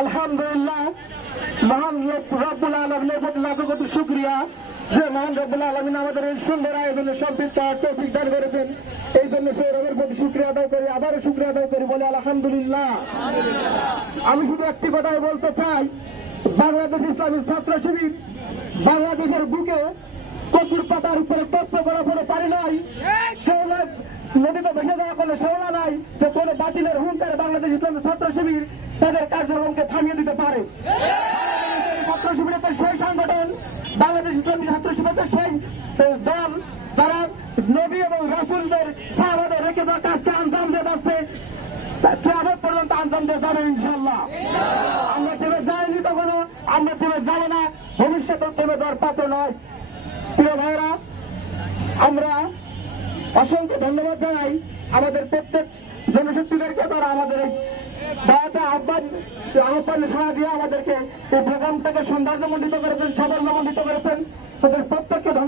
আলহামদুলিল্লাহ মহান রব্বুল আলমিনের প্রতি লাখ কোটি শুক্রিয়া। যে মহান রব্বুল আলমিন আমাদের এই সুন্দর আয়োজনে সম্পৃক্ত তৌফিক দান করেছেন এই জন্য সৌরভের প্রতি শুক্রিয়া আদায় করি আবারও শুক্রিয়া আদায় করি বলে আলহামদুলিল্লাহ। আমি শুধু একটি কথাই বলতে চাই বাংলাদেশ ইসলামী ছাত্র শিবির বাংলাদেশের বুকে কচুর পাতার উপরে টপ্প করা কোনো পারি নাই শেওলা নদীতে ভেসে যাওয়া কোনো শেওলা নাই যে কোনো বাতিলের হুঙ্কারে বাংলাদেশ ইসলামী ছাত্র শিবির তাদের কার্যক্রমকে থামিয়ে দিতে পারে। ছাত্র শিবিরের সেই সংগঠন, বাংলাদেশ ইসলামী ছাত্র শিবিরের সেই দল যারা নবী এবং রাসুলদের সাহাবাদের রেখে দেওয়া কাজকে আঞ্জাম দিয়ে যাচ্ছে কেমন পর্যন্ত আঞ্জাম দিয়ে যাবে ইনশাল্লাহ আমরা টেবে যাইনি কখনো, আমরা টেবে যাব না। ভবিষ্যতে টেবে দেওয়ার পাত্র নয়। প্রিয় ভাইরা আমরা অসংখ্য ধন্যবাদ জানাই আমাদের প্রত্যেক জনশক্তিদেরকে তারা আমাদের দাওয়াতে আহ্বান দিয়ে আমাদেরকে এই প্রোগ্রামটাকে সৌন্দর্যমণ্ডিত করেছেন, সাফল্যমণ্ডিত করেছেন। তাদের প্রত্যেককে